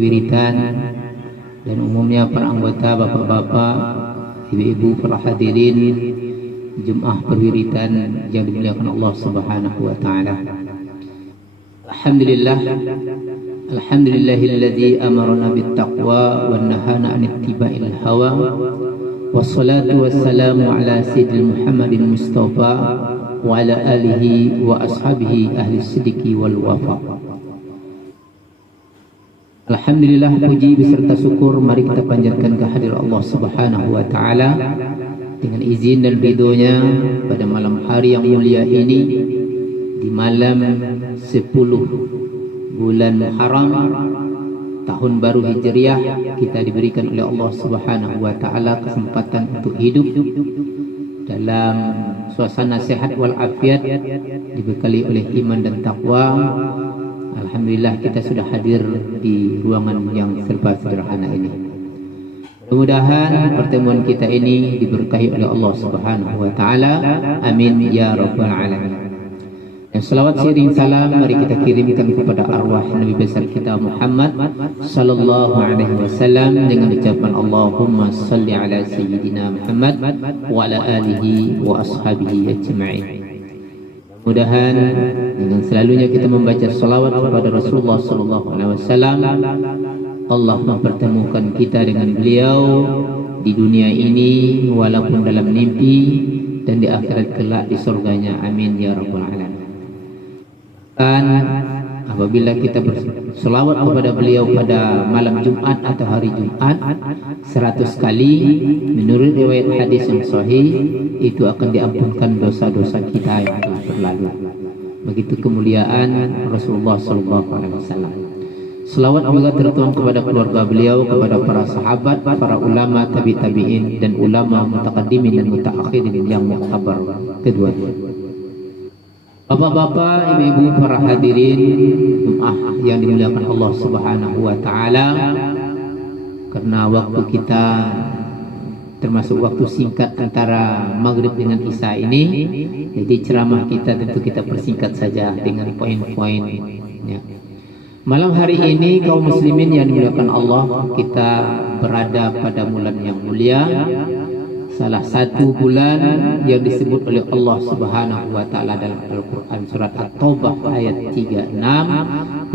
wiritan dan umumnya para anggota, bapak-bapak, ibu-ibu, para hadirin Jum'ah perwiritan yang dimuliakan Allah Subhanahu wa taala. Alhamdulillahilladzi amarna bittaqwa wa nahana 'anil ittiba'il hawa. Wassalatu wassalamu ala sayyidil Muhammadin Mustafa wa ala alihi wa ashabihi ahli sidiki wal wafa. Alhamdulillah, puji beserta syukur mari kita panjatkan kehadirat Allah Subhanahu wa taala dengan izin dan ridhonya pada malam hari yang mulia ini, di malam 10 bulan Muharram tahun baru Hijriah, kita diberikan oleh Allah Subhanahu wa taala kesempatan untuk hidup dalam suasana sehat wal afiat, dibekali oleh iman dan takwa. Alhamdulillah kita sudah hadir di ruangan yang serba sederhana ini. Mudah-mudahan pertemuan kita ini diberkahi oleh Allah Subhanahu wa taala. Amin ya rabbal alamin. Dan selawat seiring salam mari kita kirimkan kepada arwah Nabi besar kita Muhammad sallallahu alaihi wasallam dengan ucapan Allahumma salli ala sayyidina Muhammad wa ala alihi wa ashabihi ajma'in. Mudah-mudahan dengan selalunya kita membaca salawat kepada Rasulullah sallallahu alaihi wasallam, Allah mempertemukan kita dengan beliau di dunia ini walaupun dalam mimpi, dan di akhirat kelak di surganya. Amin ya rabbal alamin. Dan apabila kita berselawat kepada beliau pada malam Jumat atau hari Jumat 100 kali, menurut riwayat hadis yang sahih, itu akan diampunkan dosa-dosa kita yang telah berlalu. Begitu kemuliaan Rasulullah sallallahu alaihi wasallam. Selawat juga tertuang kepada keluarga beliau, kepada para sahabat, para ulama, tabi'in dan ulama mutaqaddimin dan mutaakhirin yang muktabar kedua-duanya. Bapak-bapak, ibu-ibu, para hadirin Jum'ah yang dimuliakan Allah Subhanahu wa taala, karena waktu kita termasuk waktu singkat antara maghrib dengan isya ini, jadi ceramah kita tentu kita persingkat saja dengan poin-poin ya. Malam hari ini kaum muslimin yang dimuliakan Allah, kita berada pada bulan yang mulia, salah satu bulan yang disebut oleh Allah Subhanahu wa taala dalam Al-Qur'an surat At-Taubah ayat 36,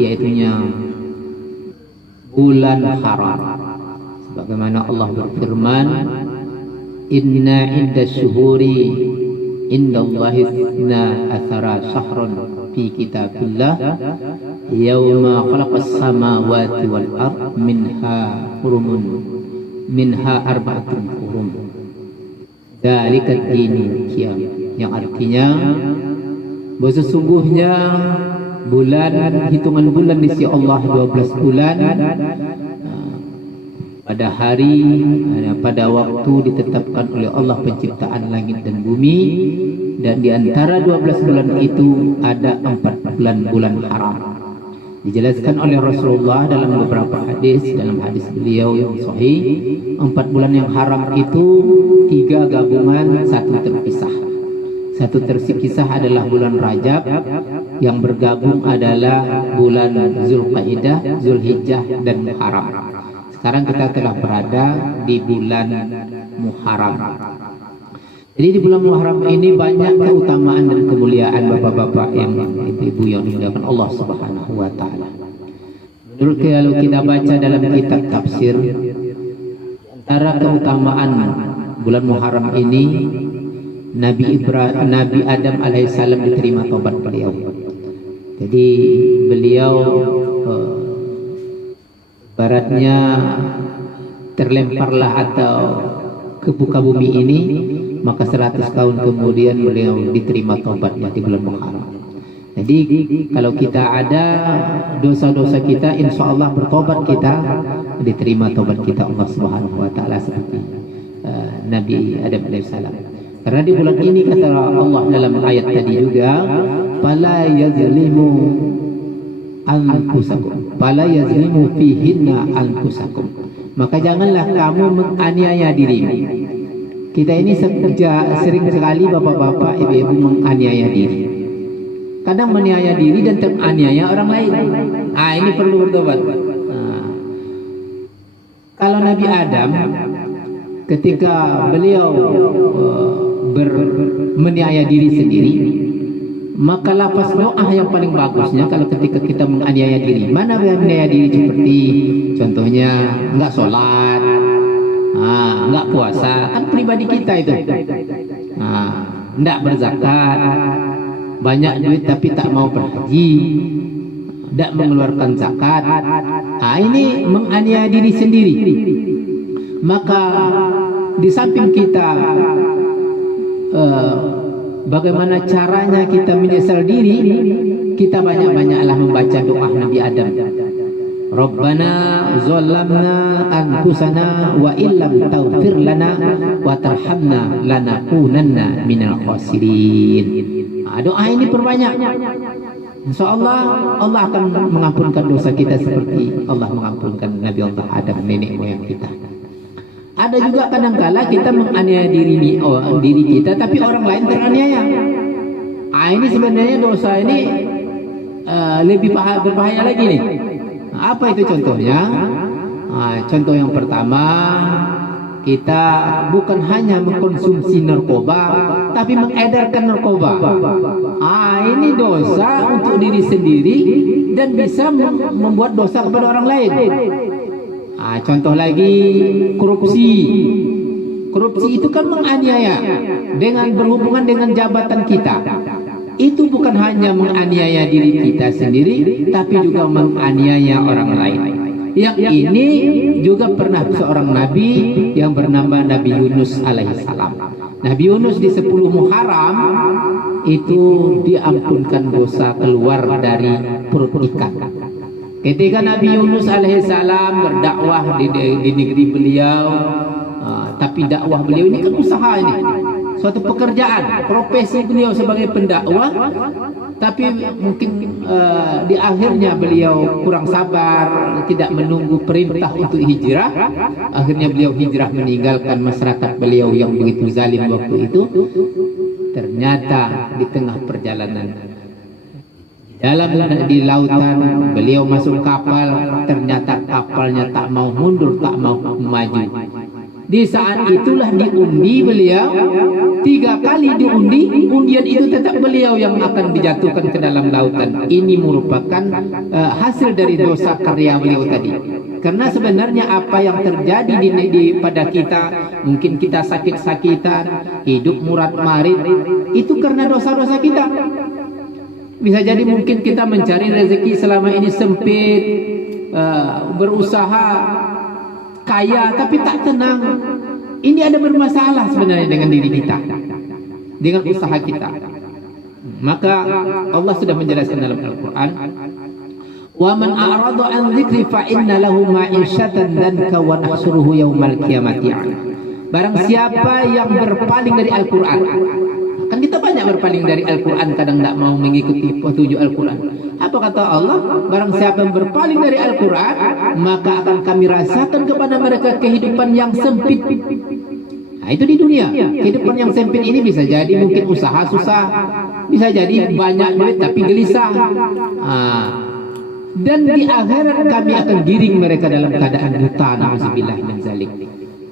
yaitu bulan haram. Sebagaimana Allah berfirman, inna iddasyuhuri indallahi 12 syahran fi kitabillah yauma khalaqas samawati wal ard minha arba'atun hurum dzalikat dinul qiyam, yang artinya bahwa sesungguhnya hitungan bulan di sisi Allah 12 bulan pada waktu ditetapkan oleh Allah penciptaan langit dan bumi, dan di antara 12 bulan itu ada 4 bulan haram. Dijelaskan oleh Rasulullah dalam beberapa hadis, dalam hadis beliau yang sahih, 4 bulan yang haram itu 3 gabungan, 1 terpisah. 1 terpisah adalah bulan Rajab, yang bergabung adalah bulan Zulqaidah, Zulhijjah dan Muharram. Sekarang kita telah berada di bulan Muharram. Jadi di bulan Muharram ini banyak keutamaan dan kemuliaan bapak-bapak yang ibu-ibu yang dimuliakan Allah Subhanahu wa taala. Menurut kalau kita baca dalam kitab tafsir, antara keutamaan bulan Muharram ini, Nabi Adam alaihissalam diterima taubat beliau. Jadi beliau baratnya terlemparlah atau ke muka bumi ini, maka 100 tahun kemudian beliau diterima taubatnya di bulan Muharram. Jadi kalau kita ada dosa-dosa kita, insya Allah bertobat kita, diterima taubat kita Allah Subhanahu wa taala seperti Nabi Adam alaihissalam. Karena di bulan ini kata Allah dalam ayat tadi juga, fala yazlimu anfusakum, fala yazlimu fihinna anfusakum. Maka janganlah kamu menganiaya dirimu. Kita ini sering sekali bapak-bapak, ibu-ibu menganiaya diri. Kadang menganiaya diri dan teraniaya orang lain. Ini perlu bertobat. Nabi Adam ketika beliau meniaya diri sendiri, maka lafaz doa yang paling bagusnya kalau ketika kita menganiaya diri. Mana yang menganiaya diri seperti contohnya enggak sholat, enggak puasa, kan pribadi kita itu. Enggak berzakat, banyak duit tapi tak mau berhaji, tidak mengeluarkan zakat. Ini menganiaya diri sendiri. Maka di samping kita bagaimana caranya kita menyesal diri, kita banyak-banyaklah membaca doa Nabi Adam. Rabbana zalamna anfusana wa illam taghfir lana wa tarhamna lanakunanna minal khasirin. Doa ini perbanyak. InsyaAllah Allah akan mengampunkan dosa kita seperti Allah mengampunkan Nabi Allah Adam, nenek moyang kita. Ada juga kadangkala kita menganiaya diri kita, tapi orang lain teraniaya. Ini sebenarnya dosa ini lebih berbahaya lagi nih. Apa itu contohnya? Contoh yang pertama, kita bukan hanya mengkonsumsi narkoba, tapi mengedarkan narkoba. Ini dosa untuk diri sendiri dan bisa membuat dosa kepada orang lain. Contoh lagi, korupsi. Korupsi itu kan menganiaya dengan berhubungan dengan jabatan kita. Itu bukan hanya menganiaya diri kita sendiri, tapi juga menganiaya orang lain. Yang ini juga pernah seorang nabi yang bernama Nabi Yunus alaihissalam. Nabi Yunus di 10 Muharram itu diampunkan dosa keluar dari perut ikan. Ketika Nabi Yunus alaihissalam berdakwah di negeri beliau, tapi dakwah beliau ini kan usaha ini, suatu pekerjaan, profesi beliau sebagai pendakwah. Tapi mungkin di akhirnya beliau kurang sabar, tidak menunggu perintah untuk hijrah. Akhirnya beliau hijrah meninggalkan masyarakat beliau yang begitu zalim waktu itu. Ternyata di tengah perjalanan di lautan beliau masuk kapal, ternyata kapalnya tak mau mundur, tak mau maju. Di saat itulah diundi beliau, 3 kali diundi, undian itu tetap beliau yang akan dijatuhkan ke dalam lautan. Ini merupakan hasil dari dosa karya beliau tadi. Karena sebenarnya apa yang terjadi pada kita, mungkin kita sakit-sakitan, hidup murat-marit, itu karena dosa-dosa kita. Bisa jadi mungkin kita mencari rezeki selama ini sempit, berusaha kaya tapi tak tenang. Ini ada bermasalah sebenarnya dengan diri kita, dengan usaha kita. Maka Allah sudah menjelaskan dalam Al-Quran, wa man a'rada an dzikri fa inna lahu ma'isyatan danka wa nahsuruhu yaumal qiyamati. Barang siapa yang berpaling dari Al-Quran, kan kita banyak berpaling dari Al-Quran, kadang tidak mau mengikuti petunjuk Al-Quran. Apa kata Allah? Barang siapa yang berpaling dari Al-Quran, maka akan kami rasakan kepada mereka kehidupan yang sempit. Itu di dunia. Kehidupan yang sempit ini bisa jadi mungkin usaha susah, bisa jadi banyak duit tapi gelisah. Dan di akhirat kami akan giring mereka dalam keadaan buta, na'udzubillah min zalik.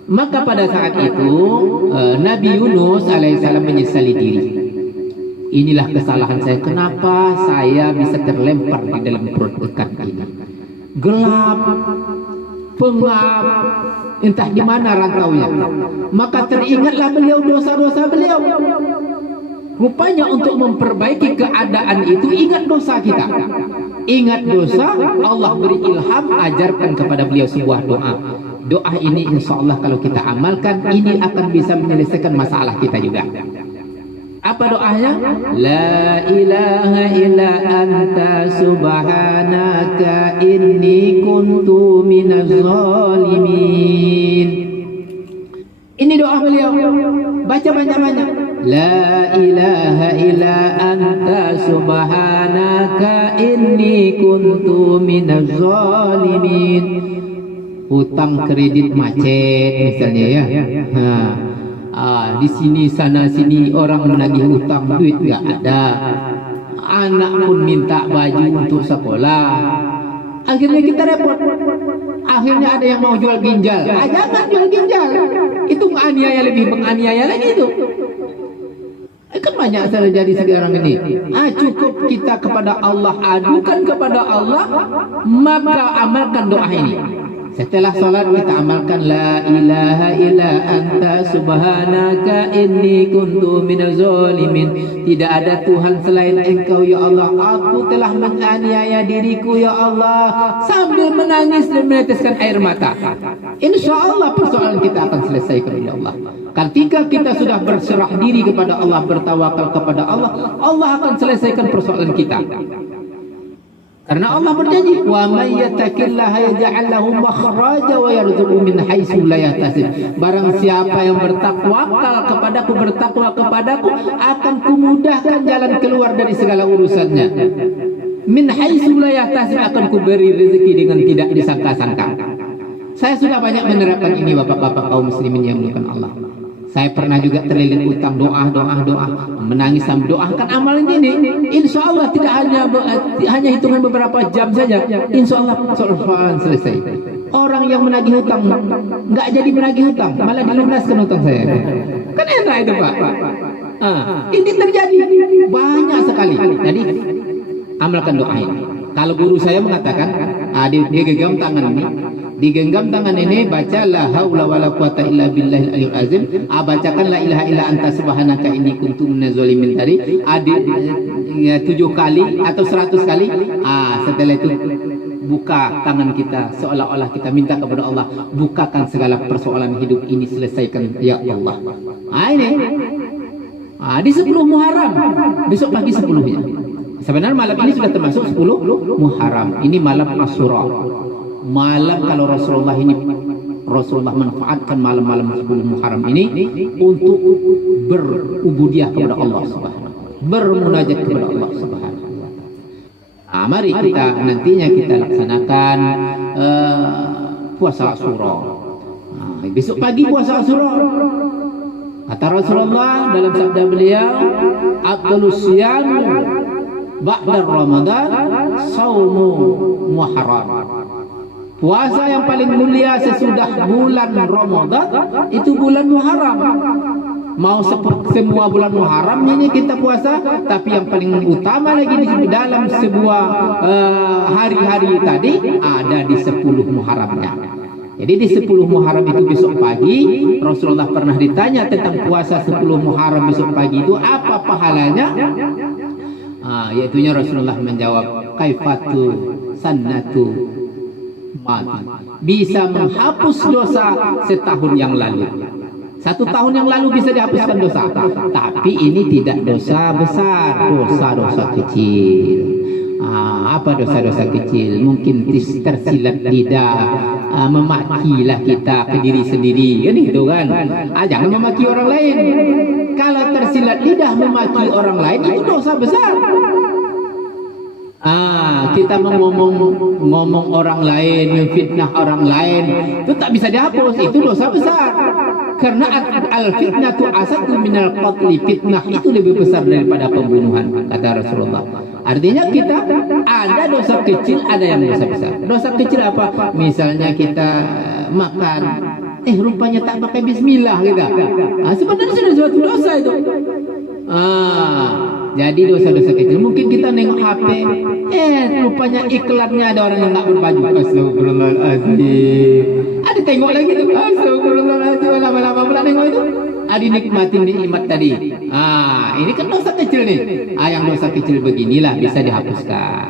Maka pada saat itu Nabi Yunus alaihissalam menyesali diri. Inilah kesalahan saya, kenapa saya bisa terlempar di dalam perut ikan ini. Gelap, pengap, entah di mana rantaunya. Maka teringatlah beliau dosa-dosa beliau. Rupanya untuk memperbaiki keadaan itu, ingat dosa kita. Ingat dosa, Allah beri ilham, ajarkan kepada beliau sebuah doa. Doa ini insya Allah kalau kita amalkan, ini akan bisa menyelesaikan masalah kita juga. Apa doanya? La ilaha illa anta subhanaka inni kuntu minaz zalimin. Ini doa beliau. Baca banyak-banyak. La ilaha illa anta subhanaka inni kuntu minaz zalimin. Hutang kredit macet misalnya ya. Di sini sana sini orang menagih hutang, duit nggak ada. Anak pun minta baju untuk sekolah. Akhirnya kita repot. Akhirnya ada yang mau jual ginjal. Jangan jual ginjal. Itu lebih menganiaya lagi itu. Kan banyak terjadi sekarang ini. Cukup kita kepada Allah, adukan kepada Allah, maka amalkan doa ini. Setelah salat kita amalkan la ilaha illa anta subhanaka inni kuntu minaz zalimin. Tidak ada Tuhan selain Engkau ya Allah. Aku telah menganiaya diriku ya Allah. Sambil menangis dan meneteskan air mata. Insya Allah persoalan kita akan selesai kepada Allah. Ketika kita sudah berserah diri kepada Allah, bertawakal kepada Allah, Allah akan selesaikan persoalan kita. Karena Allah berjanji, wa may yattaqillaha yaj'al lahu makhraja wa yarzuqhu min haitsu la yahtasib. Barang siapa yang bertakwa kepadaku akan kumudahkan jalan keluar dari segala urusannya. Min haitsu la yahtasib, akan kuberi rezeki dengan tidak disangka-sangka. Saya sudah banyak menerapkan ini bapak-bapak kaum muslimin yang bukan Allah. Saya pernah juga terlilit utang, doa, menangis sambil doakan amalan ini. Insya Allah tidak hanya hitungan beberapa jam saja. Insya Allah soal selesai. Orang yang menagih hutang nggak jadi menagih hutang, malah dilunaskan hutang saya. Kan enak itu Pak. Ini terjadi banyak sekali. Jadi amalkan doa ini. Kalau guru saya mengatakan, dia genggam tangan ini. Digenggam tangan ini, baca la haula wala quwata illa billahil aliyil azim. Bacakan la ilaha illa anta subhanaka inni kuntu minaz zalimin tadi. 7 kali atau 100 kali. Setelah itu buka tangan kita seolah-olah kita minta kepada Allah, bukakan segala persoalan hidup ini, selesaikan ya Allah. Ini di 10 Muharram, besok pagi 10-nya. Sebenarnya malam ini sudah termasuk 10 Muharram. Ini malam Asyura. Malam kalau Rasulullah manfaatkan malam-malam 10 Muharram ini untuk berubudiah kepada Allah Subhanahu, bermunajat kepada Allah Subhanahu wa taala. Mari kita nantinya kita laksanakan puasa Asyura. Besok pagi puasa Asyura. Kata Rasulullah dalam sabda beliau, afdhalus siyam ba'da Ramadan saumu Muharram. Puasa yang paling mulia sesudah bulan Ramadan itu bulan Muharram. Mau semua bulan Muharram ini kita puasa, tapi yang paling utama lagi di dalam sebuah hari-hari tadi ada di 10 Muharramnya. Jadi di 10 Muharram itu besok pagi, Rasulullah pernah ditanya tentang puasa 10 Muharram besok pagi itu apa pahalanya? Yaitunya Rasulullah menjawab, kaifatu sannatu mati, bisa menghapus dosa setahun yang lalu. 1 tahun yang lalu bisa dihapuskan dosa. Tapi ini tidak dosa besar, dosa-dosa kecil. Apa dosa-dosa kecil? Mungkin tersilat lidah, memakilah kita ke diri sendiri, kan itu kan? Jangan memaki orang lain. Kalau tersilat lidah memaki orang lain itu dosa besar. Kita ngomong orang lain, memfitnah orang lain, itu tak bisa dihapus, itu dosa besar. Karena al-fitnatu asadu minal qatli, fitnah itu lebih besar daripada pembunuhan, kata Rasulullah. Artinya kita ada dosa kecil, ada yang dosa besar. Dosa kecil apa? Misalnya kita makan, rupanya tak pakai bismillah kita. Sebenarnya sudah suatu dosa itu. Jadi dosa-dosa kecil. Mungkin kita nengok HP, rupanya iklannya ada orang yang nggak berbaju. Astagfirullahaladzim. Ada tengok lagi tuh. Astagfirullahaladzim. Lama-lama pula nengok itu. Nikmatin nikmat tadi. Ini kan dosa kecil nih. Yang dosa kecil beginilah bisa dihapuskan.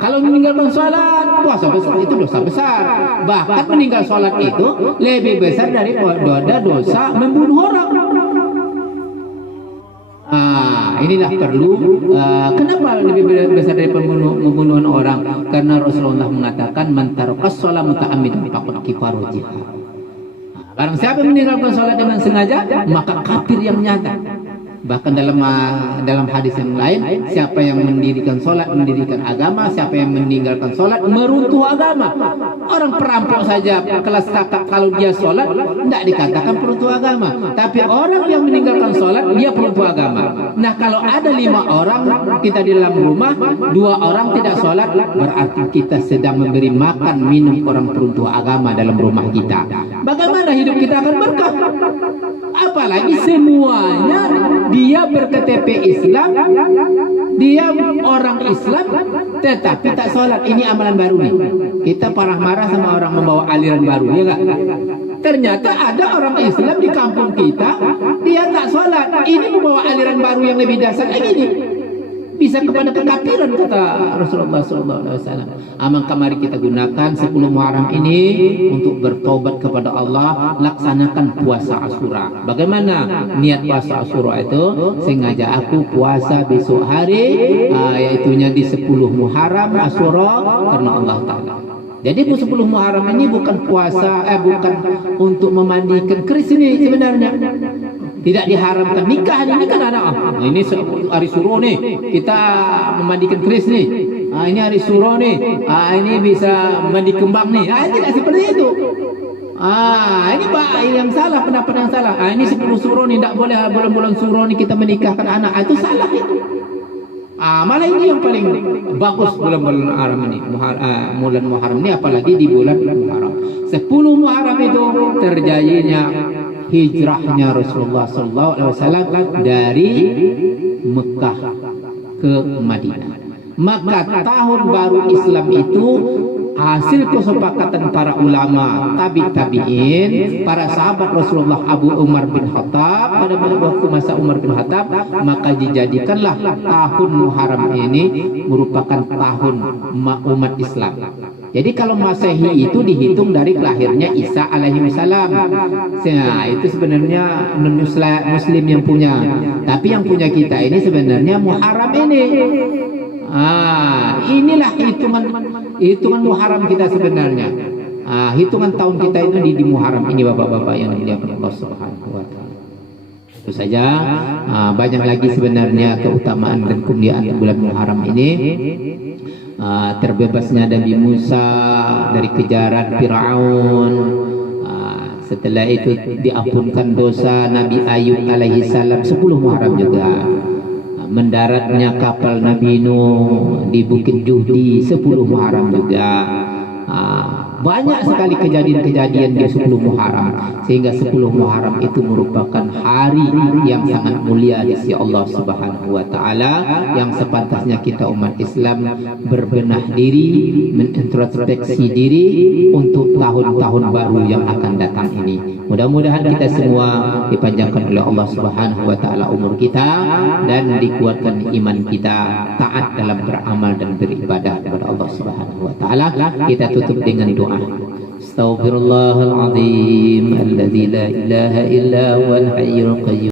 Kalau meninggalkan sholat, puasa besar itu dosa besar. Bahkan meninggal sholat itu lebih besar daripada dosa membunuh orang. Inilah perlu. Kenapa lebih besar dari pembunuhan orang? Karena Rasulullah mengatakan man tarakas shalah muta'ammidan faqad kafara jihad. Barang siapa meninggalkan sholat dengan sengaja, maka kafir yang nyata. Bahkan dalam hadis yang lain, siapa yang mendirikan sholat, mendirikan agama, siapa yang meninggalkan sholat, meruntuh agama. Orang perampok saja kelas kakak kalau dia sholat, tidak dikatakan peruntuh agama. Tapi orang yang meninggalkan sholat, dia peruntuh agama. Nah, kalau ada 5 orang kita di dalam rumah, 2 orang tidak sholat, berarti kita sedang memberi makan minum orang peruntuh agama dalam rumah kita. Bagaimana hidup kita akan berkah? Apalagi semuanya dia ber-KTP Islam, dia orang Islam, tetapi tak sholat. Ini amalan baru nih. Kita marah-marah sama orang membawa aliran baru, ya enggak? Ternyata ada orang Islam di kampung kita, dia tak sholat. Ini membawa aliran baru yang lebih dasar lagi nih. Bisa kepada kekafiran, kata Rasulullah SAW. Maka mari kita gunakan 10 Muharram ini untuk bertobat kepada Allah, laksanakan puasa Asyura. Bagaimana niat puasa Asyura itu? Sengaja aku puasa besok hari, yaitunya di 10 Muharram Asyura karena Allah Ta'ala. Jadi 10 Muharram ini bukan puasa, bukan untuk memandikan keris ini sebenarnya. Tidak diharamkan nikah ini kan ada. Ini hari suruh nih, kita memandikan keris nih. Ini hari suruh nih. Ini bisa mandi kembang nih. Tidak seperti itu. Ini Pak yang salah, pendapat yang salah. Ini 10 suruh nih, tidak boleh bulan-bulan suruh nih kita menikahkan anak. Itu salah itu. Malah ini yang paling bagus bulan-bulan Muharram ini. Bulan Muharram ini apalagi di bulan Muharram. 10 Muharram itu terjadinya hijrahnya Rasulullah SAW dari Mekah ke Madinah. Maka tahun baru Islam itu hasil kesepakatan para ulama, tabi'in, para sahabat Rasulullah Abu Umar bin Khattab pada waktu masa Umar bin Khattab, maka dijadikanlah tahun Muharram ini merupakan tahun umat Islam. Jadi kalau Masehi itu dihitung dari lahirnya Isa alaihi salam. Nah, itu sebenarnya non-muslim yang punya. Tapi yang punya kita ini sebenarnya Muharram ini. Inilah hitungan Muharram kita sebenarnya. Hitungan tahun kita itu di Muharram ini, Bapak-bapak yang dimuliakan Allah Subhanahu wa taala. Itu saja, banyak lagi sebenarnya keutamaan dan kemuliaan bulan Muharram ini. Terbebasnya Nabi Musa dari kejaran Fir'aun, setelah itu diampunkan dosa Nabi Ayub alaihi salam 10 Muharram juga. Mendaratnya kapal Nabi Nuh di Bukit Juhdi 10 Muharram juga. Banyak sekali kejadian-kejadian di 10 Muharram, sehingga 10 Muharram itu merupakan hari yang sangat mulia di sisi Allah Subhanahu wa taala, yang sepantasnya kita umat Islam berbenah diri, menintrospeksi diri untuk tahun-tahun baru yang akan datang ini. Mudah-mudahan kita semua dipanjangkan oleh Allah Subhanahu wa taala umur kita dan dikuatkan iman kita, taat dalam beramal dan beribadah kepada Allah Subhanahu wa taala. Kita tutup dengan doa. Astaghfirullahaladzim alladzi la ilaha illa huwal hayyul qayyum.